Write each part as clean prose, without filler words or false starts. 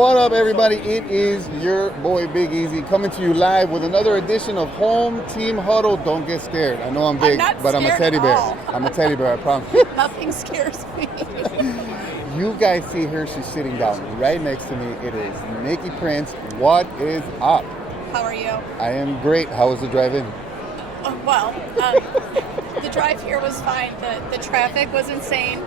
What up, everybody? It is your boy Big Easy coming to you live with another edition of Home Team Huddle. Don't get scared. I know I'm big, but I'm a teddy bear. I'm a teddy bear, I promise. Nothing scares me. You guys see her. She's sitting down right next to me. It is Nicole Prince. What is up? How are you? I am great. How was the drive-in? The drive here was fine. The traffic was insane.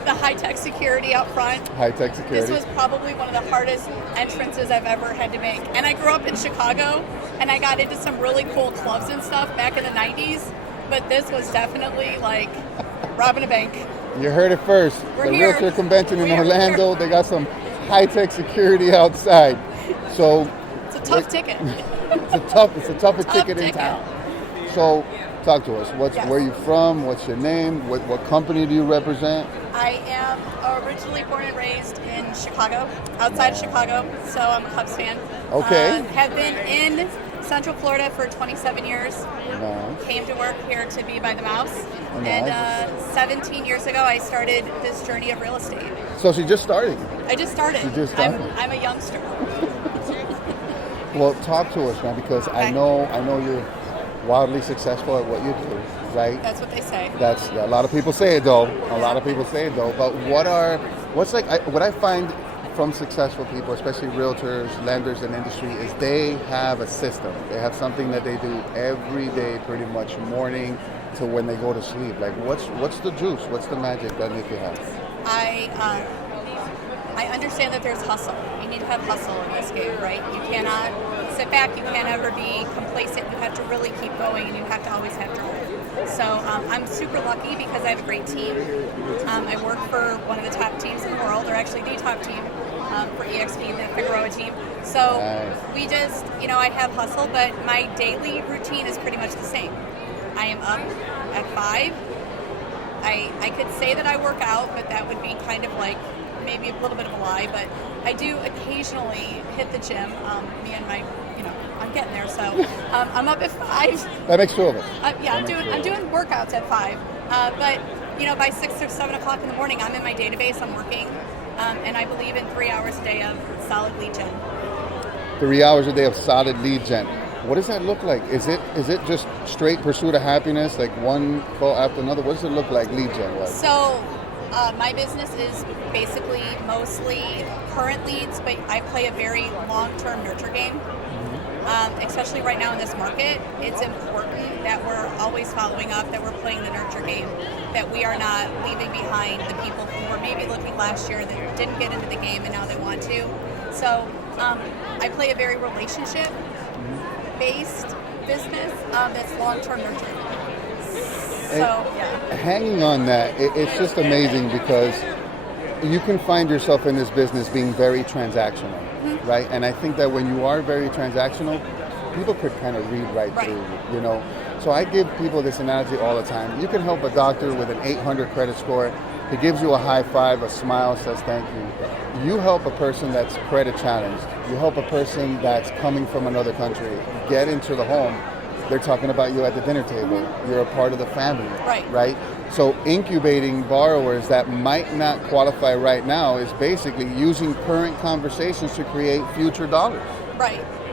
The high-tech security out front. High-tech security. This was probably one of the hardest entrances I've ever had to make. And I grew up in Chicago, and I got into some really cool clubs and stuff back in the 90s. But this was definitely like robbing a bank. You heard it first. The Realtor Convention in Orlando, they got some high-tech security outside. So it's a tough ticket. It's a tougher ticket in town. So talk to us. Where are you from? What's your name? What company do you represent? I am originally born and raised in Chicago, outside of Chicago, so I'm a Cubs fan. Okay. Have been in Central Florida for 27 years. Nice. Came to work here to be by the mouse. Nice. And 17 years ago, I started this journey of real estate. So she just started? I just started. I'm a youngster. Well, talk to us now, because okay. I know you're wildly successful at what you do, right? That's what they say. That's a lot of people say it though. But what I find from successful people, especially realtors, lenders, and industry, is they have a system. They have something that they do every day, pretty much morning to when they go to sleep. Like, what's the juice? What's the magic that Nikki has? I understand that there's hustle. You need to have hustle in this game, right? You cannot sit back. You can't ever be complacent. You have to really keep going, and you have to always have drive. So I'm super lucky because I have a great team. I work for one of the top teams in the world, or actually the top team for EXP, the Figueroa team. So nice. We just, I have hustle, but my daily routine is pretty much the same. I am up at 5. I could say that I work out, but that would be kind of like maybe a little bit of a lie, but I do occasionally hit the gym. Me and my, I'm getting there. So I'm up at 5. That makes 2 of us. I'm doing workouts at 5. But by 6 or 7 o'clock in the morning, I'm in my database. I'm working, and I believe in 3 hours a day of solid lead gen. 3 hours a day of solid lead gen. What does that look like? Is it just straight pursuit of happiness, like one call after another? What does it look like, lead gen? So my business is basically mostly current leads, but I play a very long-term nurture game. Especially right now in this market, it's important that we're always following up, that we're playing the nurture game, that we are not leaving behind the people who were maybe looking last year that didn't get into the game and now they want to. So I play a very relationship-based business that's long-term nurture. So, yeah. Hanging on that, it's just amazing because you can find yourself in this business being very transactional, right? And I think that when you are very transactional, people could kind of read right through you, So I give people this analogy all the time. You can help a doctor with an 800 credit score. He gives you a high five, a smile, says thank you. You help a person that's credit challenged. You help a person that's coming from another country get into the home. They're talking about you at the dinner table. You're a part of the family, right? So incubating borrowers that might not qualify right now is basically using current conversations to create future dollars.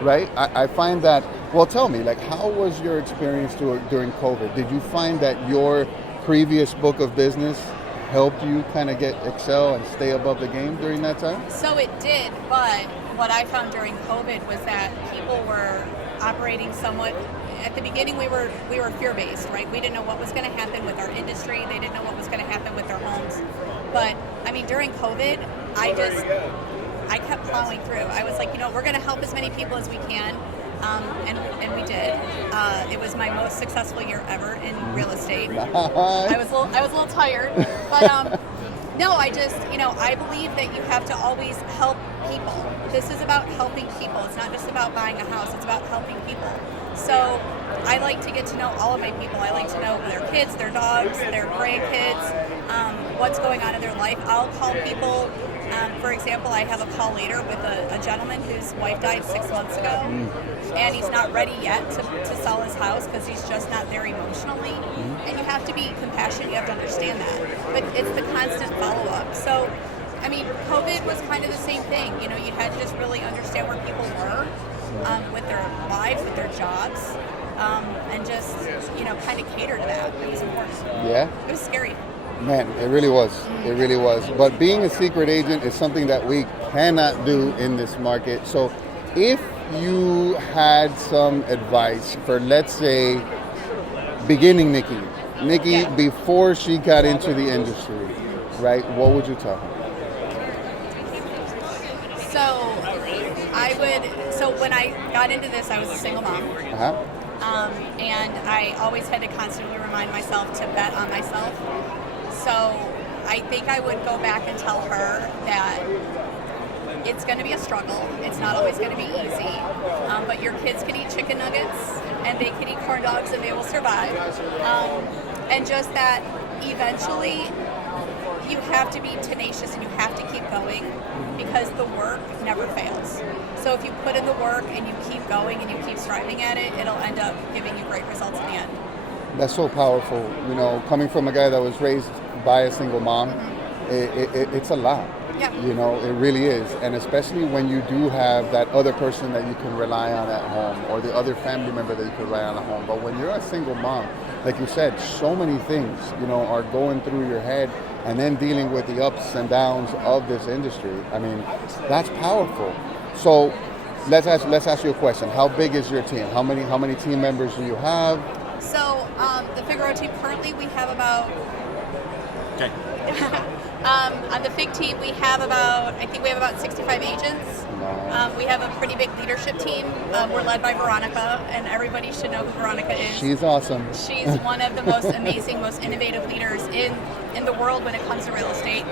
Right? I find that, well, tell me, how was your experience during COVID? Did you find that your previous book of business helped you kind of excel and stay above the game during that time? So it did, but what I found during COVID was that people were operating somewhat. At the beginning, we were fear-based, right? We didn't know what was going to happen with our industry. They didn't know what was going to happen with their homes. But during COVID, I kept plowing through. I was like, we're going to help as many people as we can, and we did. It was my most successful year ever in real estate. I was a little tired, but no, I believe that you have to always help people. This is about helping people. It's not just about buying a house. It's about helping people. So I like to get to know all of my people. I like to know their kids, their dogs, their grandkids, what's going on in their life. I'll call people. For example, I have a call later with a gentleman whose wife died 6 months ago, and he's not ready yet to sell his house because he's just not there emotionally. And you have to be compassionate. You have to understand that. But it's the constant follow-up. So I mean, COVID was kind of the same thing. You know, you had to just really understand where people were with their lives, with their jobs, and just, you know, kind of cater to that. It was important. Yeah. It was scary. Man, it really was. It really was. But being a secret agent is something that we cannot do in this market. So if you had some advice for, let's say, beginning Nikki, before she got into the industry, right, what would you tell her? So when I got into this, I was a single mom. And I always had to constantly remind myself to bet on myself. So I think I would go back and tell her that it's going to be a struggle. It's not always going to be easy. But your kids can eat chicken nuggets and they can eat corn dogs and they will survive. And just that eventually you have to be tenacious and you have to keep going because the work never fails. So if you put in the work and you keep going and you keep striving at it, it'll end up giving you great results in the end. That's so powerful. You know, coming from a guy that was raised by a single mom, it's a lot. Yeah. You know, it really is. And especially when you do have that other person that you can rely on at home or the other family member that you can rely on at home. But when you're a single mom, like you said, so many things, you know, are going through your head and then dealing with the ups and downs of this industry. I mean, that's powerful. So let's ask you a question. How big is your team? How many team members do you have? So the Figaro team currently we have about. Okay. On the FIG team, we have about 65 agents. We have a pretty big leadership team. We're led by Veronica, and everybody should know who Veronica is. She's awesome. She's one of the most amazing, most innovative leaders in the world when it comes to real estate.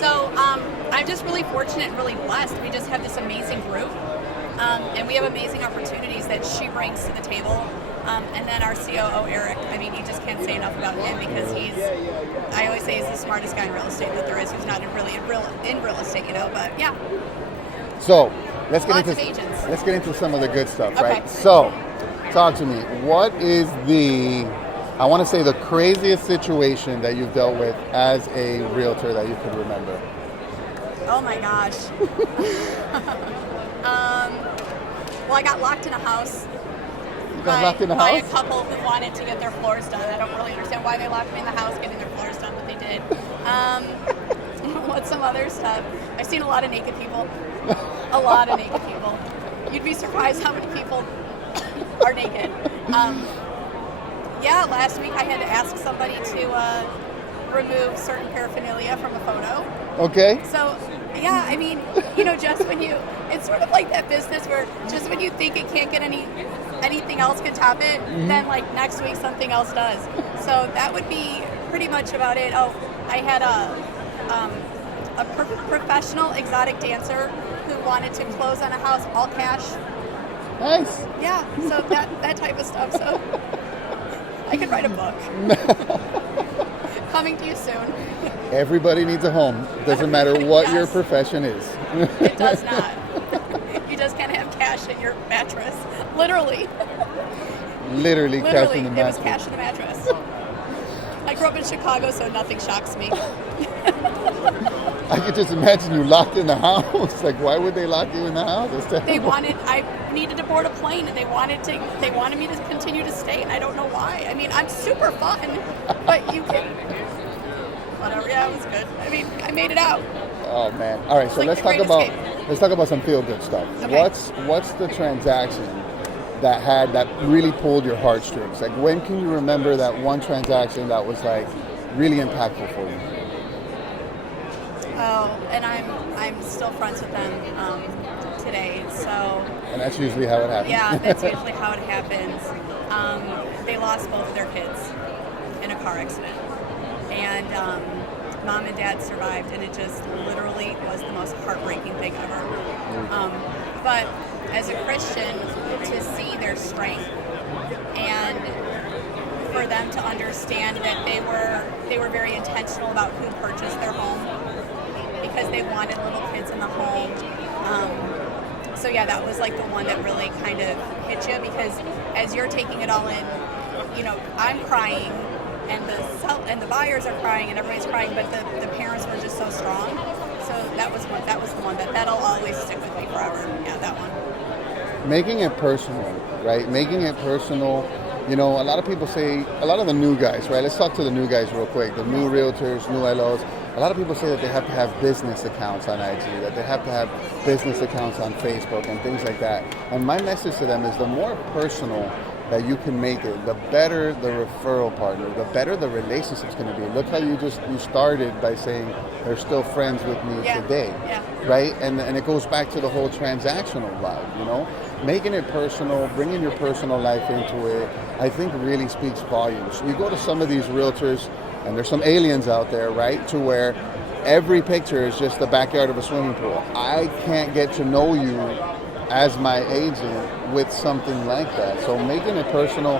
So I'm just really fortunate and really blessed. We just have this amazing group, and we have amazing opportunities that she brings to the table. And then our COO, Eric, I mean, you just can't say enough about him because I always say he's the smartest guy in real estate that there is who's not in real estate, you know, but yeah. So let's Lots of agents. Let's get into some of the good stuff, Okay. right? So talk to me. What is I want to say the craziest situation that you've dealt with as a realtor that you could remember? Oh my gosh. Well, I got locked in a house. By a couple who wanted to get their floors done. I don't really understand why they locked me in the house getting their floors done, but they did. What's some other stuff? I've seen a lot of naked people. A lot of naked people. You'd be surprised how many people are naked. Yeah, last week I had to ask somebody to remove certain paraphernalia from a photo. Okay. So, yeah, I mean, you know, just when it's sort of like that business where just when you think it can't get anything else can top it, then like next week something else does. So that would be pretty much about it. Oh, I had a professional exotic dancer who wanted to close on a house all cash. Nice. Yeah, so that type of stuff. So I could write a book. Coming to you soon. Everybody needs a home. Doesn't matter what your profession is. It does not. You just can't have cash in your mattress. Literally. Literally cash in the it mattress. was cash in the mattress. I grew up in Chicago, so nothing shocks me. I could just imagine you locked in the house. Like, why would they lock you in the house? I needed to board a plane, and they wanted me to continue to stay, and I don't know why. I mean, I'm super fun, but you can, whatever. Yeah, it was good. I mean, I made it out. Oh man! All right, so like let's talk about some feel good stuff. Okay. What's the transaction that really pulled your heartstrings? Like, when can you remember that one transaction that was like really impactful for you? Oh, and I'm still friends with them today. So. And that's usually how it happens. Yeah, that's usually how it happens. They lost both of their kids in a car accident, and mom and dad survived, and it just literally was the most heartbreaking thing ever. But as a Christian, to see their strength and for them to understand that they were very intentional about who purchased their home because they wanted little kids in the home. So yeah, that was like the one that really kind of hit you, because as you're taking it all in, you know, I'm crying and the buyers are crying and everybody's crying, but the parents were just so strong. So that was the one that'll always stick with me forever. Yeah, that one. Making it personal, right? Making it personal. You know, a lot of people say, a lot of the new guys, right? Let's talk to the new guys real quick. The new realtors, new LOs. A lot of people say that they have to have business accounts on IG, that they have to have business accounts on Facebook and things like that. And my message to them is the more personal that you can make it, the better the referral partner, the better the relationship's going to be. Look how you started by saying they're still friends with me today, right? And it goes back to the whole transactional vibe, you know? Making it personal, bringing your personal life into it, I think really speaks volumes. You go to some of these realtors, and there's some aliens out there, right, to where every picture is just the backyard of a swimming pool. I can't get to know you as my agent with something like that. So making it personal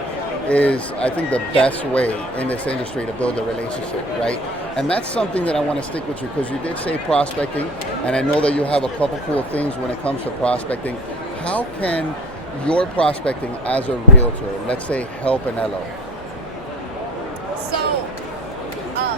is, I think, the best way in this industry to build a relationship, right? And that's something that I want to stick with you, because you did say prospecting, and I know that you have a couple cool things when it comes to prospecting. How can your prospecting as a realtor, let's say, help an LO? So,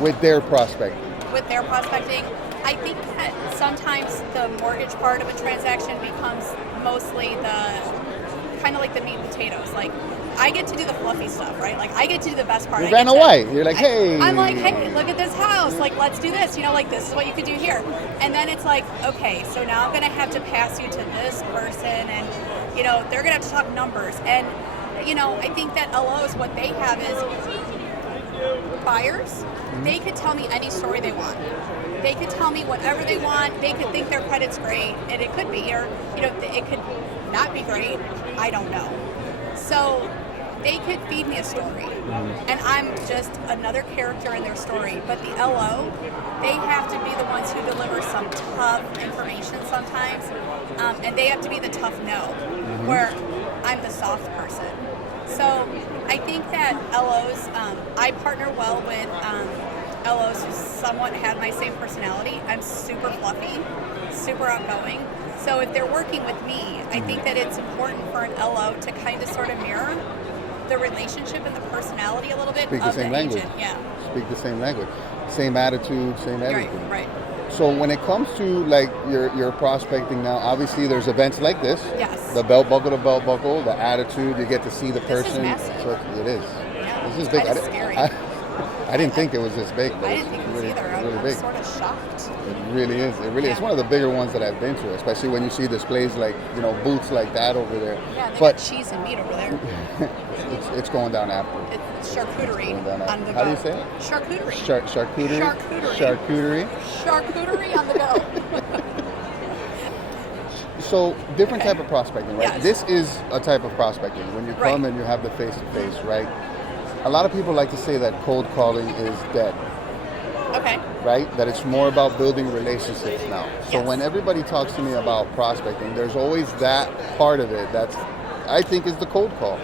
with their prospecting. With their prospecting, I think that sometimes the mortgage part of a transaction becomes mostly the kind of like the meat and potatoes. Like, I get to do the fluffy stuff, right? Like, I get to do the best part. You ran away. You're like, hey. I'm like, hey, look at this house. Like, let's do this. You know, like, this is what you could do here. And then it's like, okay, so now I'm going to have to pass you to this person. And, you know, they're going to have to talk numbers. And, you know, I think that LOs, what they have is buyers. They could tell me any story they want. They could tell me whatever they want. They could think their credit's great, and it could be, or, you know, it could not be great. I don't know. So they could feed me a story, and I'm just another character in their story. But the LO, they have to be the ones who deliver some tough information sometimes, and they have to be the tough no, where I'm the soft person. So I think that LOs, I partner well with LOs who somewhat have my same personality. I'm super fluffy, super outgoing. So if they're working with me, I think that it's important for an LO to kind of sort of mirror the relationship and the personality a little bit Speak of the same the language. agent. Yeah. Speak the same language. Same attitude, same everything. Right. So when it comes to like your prospecting now, obviously there's events like this. Yes. The belt buckle to belt buckle, the attitude, you get to see the person. This is massive. So it is. Yeah. This is big. It's scary. I didn't think it was this big, but I it's didn't think it was really, either. really I'm big. sort of shocked. It really is. It really is one of the bigger ones that I've been to, especially when you see displays like, you know, booths like that over there. Yeah, they but got cheese and meat over there. it's going down after. It's charcuterie on the go. How do you say it? Charcuterie. Charcuterie. Charcuterie. Charcuterie on the go. So different type of prospecting, right? Yes. This is a type of prospecting. When you come and you have the face-to-face, right? A lot of people like to say that cold calling is dead. Okay. Right? That it's more about building relationships now. So when everybody talks to me about prospecting, there's always that part of it that's, I think, is the cold call.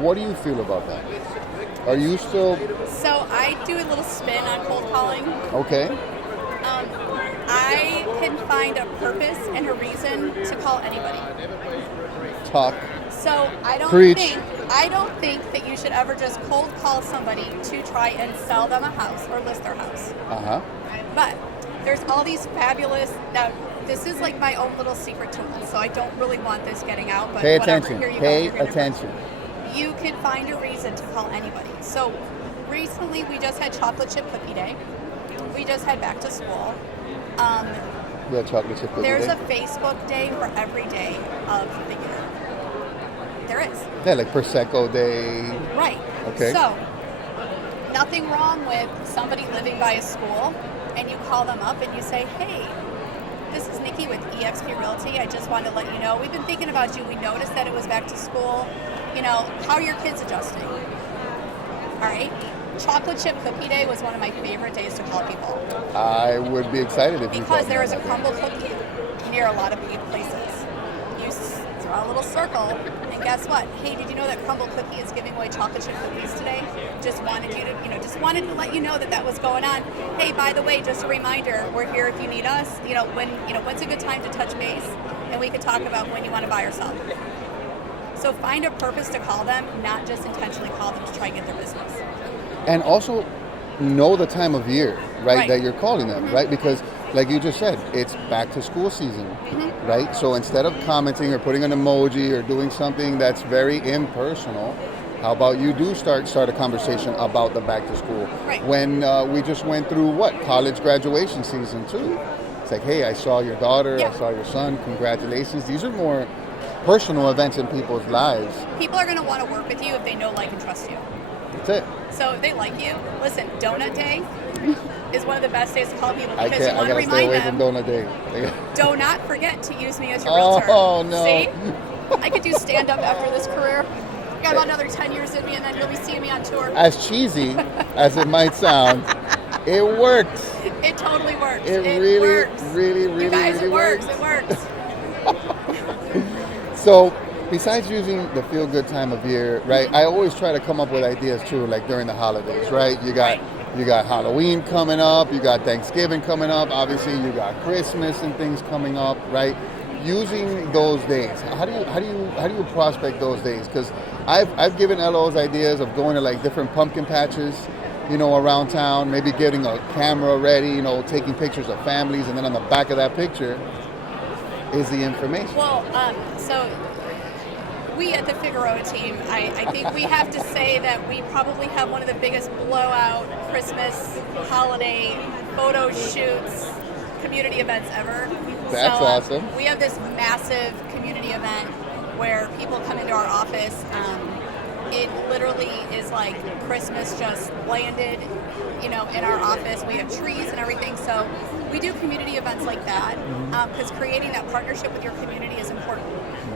What do you feel about that? Are you still... So I do a little spin on cold calling. Okay. I can find a purpose and a reason to call anybody. Talk. So I don't think that you should ever just cold call somebody to try and sell them a house or list their house. But there's all these fabulous. Now this is like my own little secret tool, so I don't really want this getting out. But pay whatever. attention. Here you Pay go. attention. You can find a reason to call anybody. So recently we just had chocolate chip cookie day. We just had back to school. Yeah, chocolate chip cookie There's day. a Facebook day for every day of the year. There is. Yeah, like Prosecco Day. Right. Okay. So, nothing wrong with somebody living by a school, and you call them up and you say, hey, this is Nikki with eXp Realty. I just wanted to let you know, we've been thinking about you. We noticed that it was back to school. You know, how are your kids adjusting? All right. Chocolate chip cookie day was one of my favorite days to call people. I would be excited if you because there is a crumble cookie near a lot of places. You draw a little circle, and guess what? Hey, did you know that Crumble Cookie is giving away chocolate chip cookies today? Just wanted to let you know that was going on. Hey, by the way, just a reminder, we're here if you need us. When's a good time to touch base, and we can talk about when you want to buy or sell. So find a purpose to call them, not just intentionally call them to try and get their business. And also know the time of year, right, that you're calling them, right? Because like you just said, it's back to school season, right? So instead of commenting or putting an emoji or doing something that's very impersonal, how about you do start a conversation about the back to school? Right. When we just went through college graduation season too. It's like, hey, I saw your daughter, I saw your son, congratulations. These are more personal events in people's lives. People are going to want to work with you if they know, like, and trust you. That's it. So if they like you, listen, Donut Day is one of the best days to call people I because you want to gotta stay remind away from them, Donut Day. do not forget to use me as your realtor. Oh, no. See? I could do stand-up after this career. I got about another 10 years in me, and then you'll be seeing me on tour. As cheesy as it might sound, it works. It totally works. It really, works. really, really, you guys, really it works. It works. So, besides using the feel-good time of year, right? I always try to come up with ideas too, like during the holidays, right? You got Halloween coming up, you got Thanksgiving coming up, obviously you got Christmas and things coming up, right? Using those days, how do you prospect those days? Because I've given LOs ideas of going to like different pumpkin patches, around town, maybe getting a camera ready, taking pictures of families, and then on the back of that picture is the information. Well, so we at the Figueroa team, I think we have to say that we probably have one of the biggest blowout Christmas holiday photo shoots, community events ever. That's awesome. We have this massive community event where people come into our office. It literally is like Christmas just landed, in our office. We have trees and everything. So we do community events like that because creating that partnership with your community is important.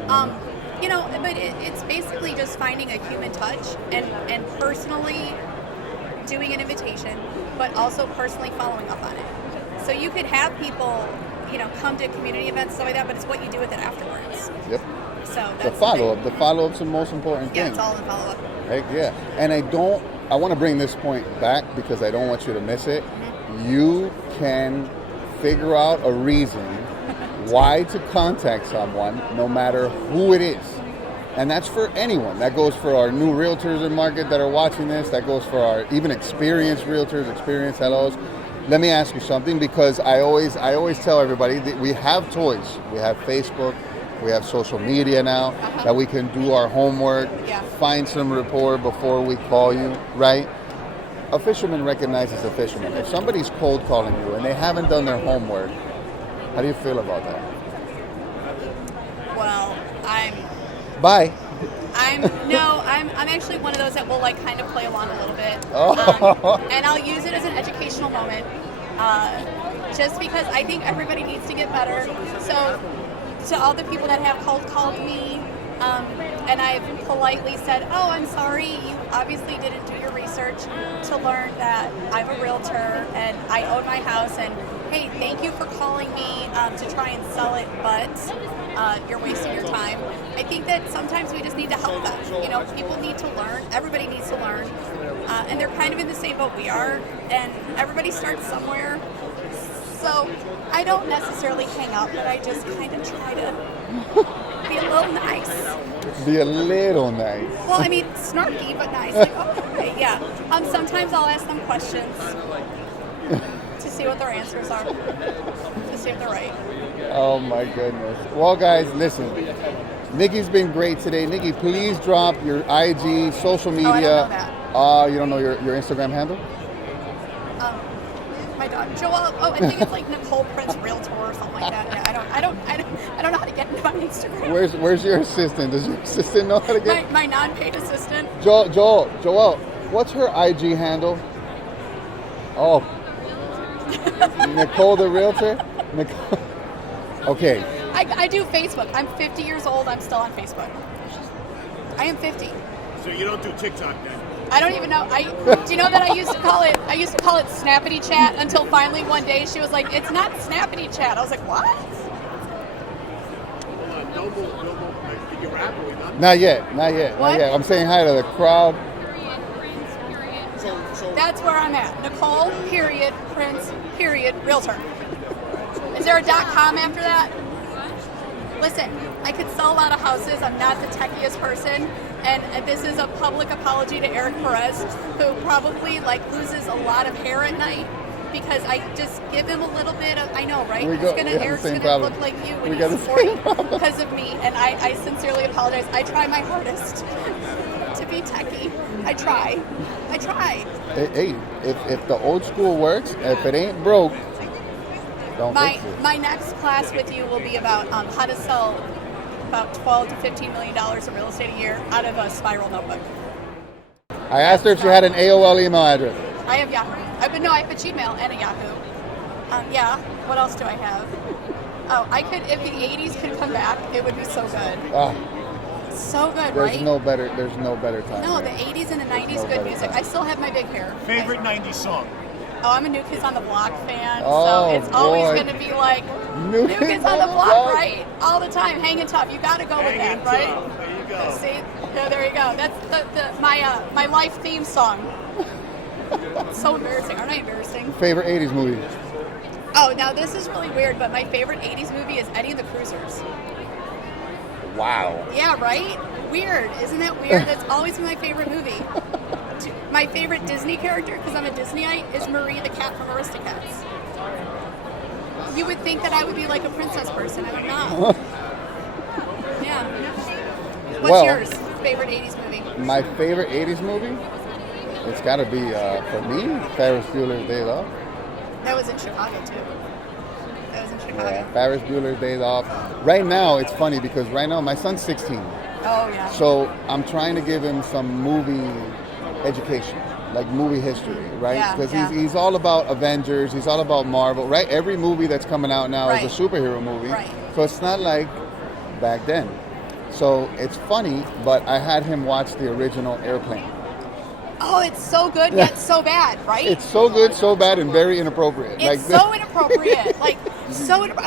But it's basically just finding a human touch and personally doing an invitation, but also personally following up on it. So you could have people, come to community events, stuff like that, but it's what you do with it afterwards. Yep. So that's the follow-up. The follow-up's the most important thing. Yeah, it's all in follow-up. Heck yeah. And I want to bring this point back because I don't want you to miss it. You can figure out a reason why to contact someone, no matter who it is. And that's for anyone. That goes for our new realtors in market that are watching this. That goes for our even experienced realtors, experienced LOs. Let me ask you something, because I always tell everybody that we have toys. We have Facebook. We have social media now that we can do our homework, find some rapport before we call you, right? A fisherman recognizes a fisherman. If somebody's cold calling you and they haven't done their homework, how do you feel about that? Well, Bye. I'm actually one of those that will kind of play along a little bit. And I'll use it as an educational moment. Just because I think everybody needs to get better. So to all the people that have called me, and I've politely said, oh, I'm sorry, you obviously didn't do your research to learn that I'm a realtor and I own my house, and hey, thank you for calling me to try and sell it, but you're wasting your time. I think that sometimes we just need to help them. People need to learn, everybody needs to learn, and they're kind of in the same boat we are, and everybody starts somewhere. So I don't necessarily hang up, but I just kind of try to be a little nice. Be a little nice. Well, I mean, snarky, but nice. Like, oh, okay, yeah. Sometimes I'll ask them questions to see what their answers are, to see if they're right. Oh my goodness. Well, guys, listen. Nikki's been great today. Nikki, please drop your IG, social media. Oh, I don't know that. You don't know your Instagram handle? My daughter, Joelle. Oh, I think it's like Nicole Prince Realtor or something like that. Yeah, I don't know how to get into my Instagram. Where's your assistant? Does your assistant know how to get? My non-paid assistant. Joelle, what's her IG handle? Oh, Nicole the Realtor. Nicole. Okay. I do Facebook. I'm 50 years old. I'm still on Facebook. I am 50. So you don't do TikTok then? I don't even know. Do you know that I used to call it Snappity Chat until finally one day she was like, it's not Snappity Chat. I was like, what? Hold on, Noble, did you rap or we done? Not yet. What? I'm saying hi to the crowd. So That's where I'm at. Nicole, Prince, Realtor. Is there a .com after that? Listen, I could sell a lot of houses. I'm not the techiest person. And this is a public apology to Eric Perez, who probably loses a lot of hair at night. because I just give him a little bit of, I know, right? We It's got gonna, the Eric's same gonna problem. look like you when We got he's the 40 same problem. because of me, and I sincerely apologize. I try my hardest to be techie. I try. Hey, if the old school works, if it ain't broke, don't fix it. My next class with you will be about how to sell about $12 to $15 million in real estate a year out of a spiral notebook. I asked her if she had an AOL email address. I have Yahoo. I have a Gmail and a Yahoo. Yeah. What else do I have? Oh, I could. If the '80s could come back, it would be so good. So good, There's right? no better time. No, the man. '80s and the '90s, no good better music. time. I still have my big hair. Favorite 90s song? Oh, I'm a New Kids on the Block fan, Oh, so it's always boy. going to be like New New Kids on the Block, right? All the time, hanging tough. You got to go with Hanging that, right? Tough. There you go. See, yeah, there you go. That's my life theme song. It's so embarrassing. Aren't I embarrassing? Favorite 80s movie? Oh, now this is really weird, but my favorite '80s movie is Eddie and the Cruisers. Wow. Yeah, right? Weird. Isn't that weird? That's always been my favorite movie. My favorite Disney character, because I'm a Disneyite, is Marie the cat from Aristocats. You would think that I would be like a princess person, and I'm not. Yeah. What's Well, yours? Favorite 80s movie? My favorite 80s movie? It's got to be, for me, Ferris Bueller's Days Off. That was in Chicago, too. That was in Chicago. Yeah, Ferris Bueller's Days Off. Right now, it's funny because right now my son's 16. Oh, yeah. So I'm trying to give him some movie education, like movie history, right? Yeah, Because yeah. he's all about Avengers, he's all about Marvel, right? Every movie that's coming out now Right. is a superhero movie. Right. So it's not like back then. So it's funny, but I had him watch the original Airplane. Oh, it's so good yet so bad, right? It's so good, so bad, and very inappropriate. It's so inappropriate.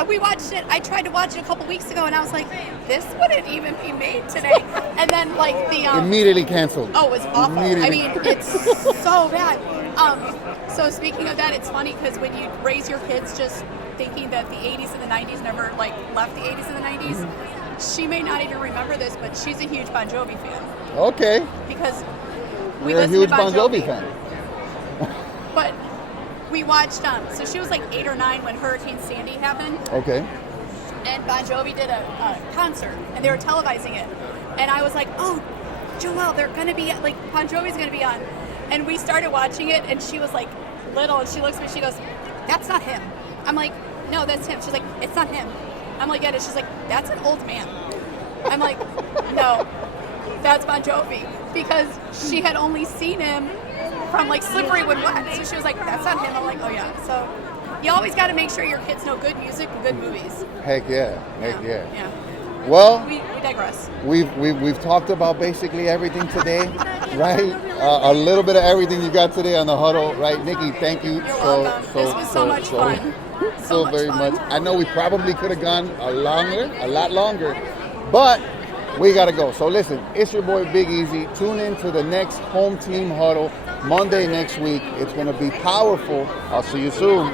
We watched it. I tried to watch it a couple weeks ago, and I was like, "This wouldn't even be made today." And then, immediately canceled. oh, it was awful. I Immediately. mean, it's so bad. So speaking of that, it's funny because when you raise your kids just thinking that the '80s and the '90s never left the '80s and the '90s, she may not even remember this, but she's a huge Bon Jovi fan Okay. because we You're a listen huge to Bon Jovi fan. But we watched, so she was like 8 or 9 when Hurricane Sandy happened, Okay. and Bon Jovi did a concert, and they were televising it. And I was like, oh, Joelle, they're going to be, Bon Jovi's going to be on. And we started watching it, and she was like little, and she looks at me, she goes, that's not him. I'm like, no, that's him. She's like, it's not him. I'm like, yeah, it is. She's like, that's an old man. I'm like, no, that's Bon Jovi. Because she had only seen him from Slippery When Wet. So she was like, that's not him. I'm like, oh yeah. So you always got to make sure your kids know good music and good movies. Heck yeah. Heck yeah. Yeah. Well, We digress. we've talked about basically everything today, right? A little bit of everything you got today on the Huddle, right? Nikki, thank you You're welcome. This was so much fun. So much very fun. much. I know we probably could have gone a lot longer, but we got to go. So listen, it's your boy Big Easy. Tune in to the next Home Team Huddle Monday next week. It's going to be powerful. I'll see you soon.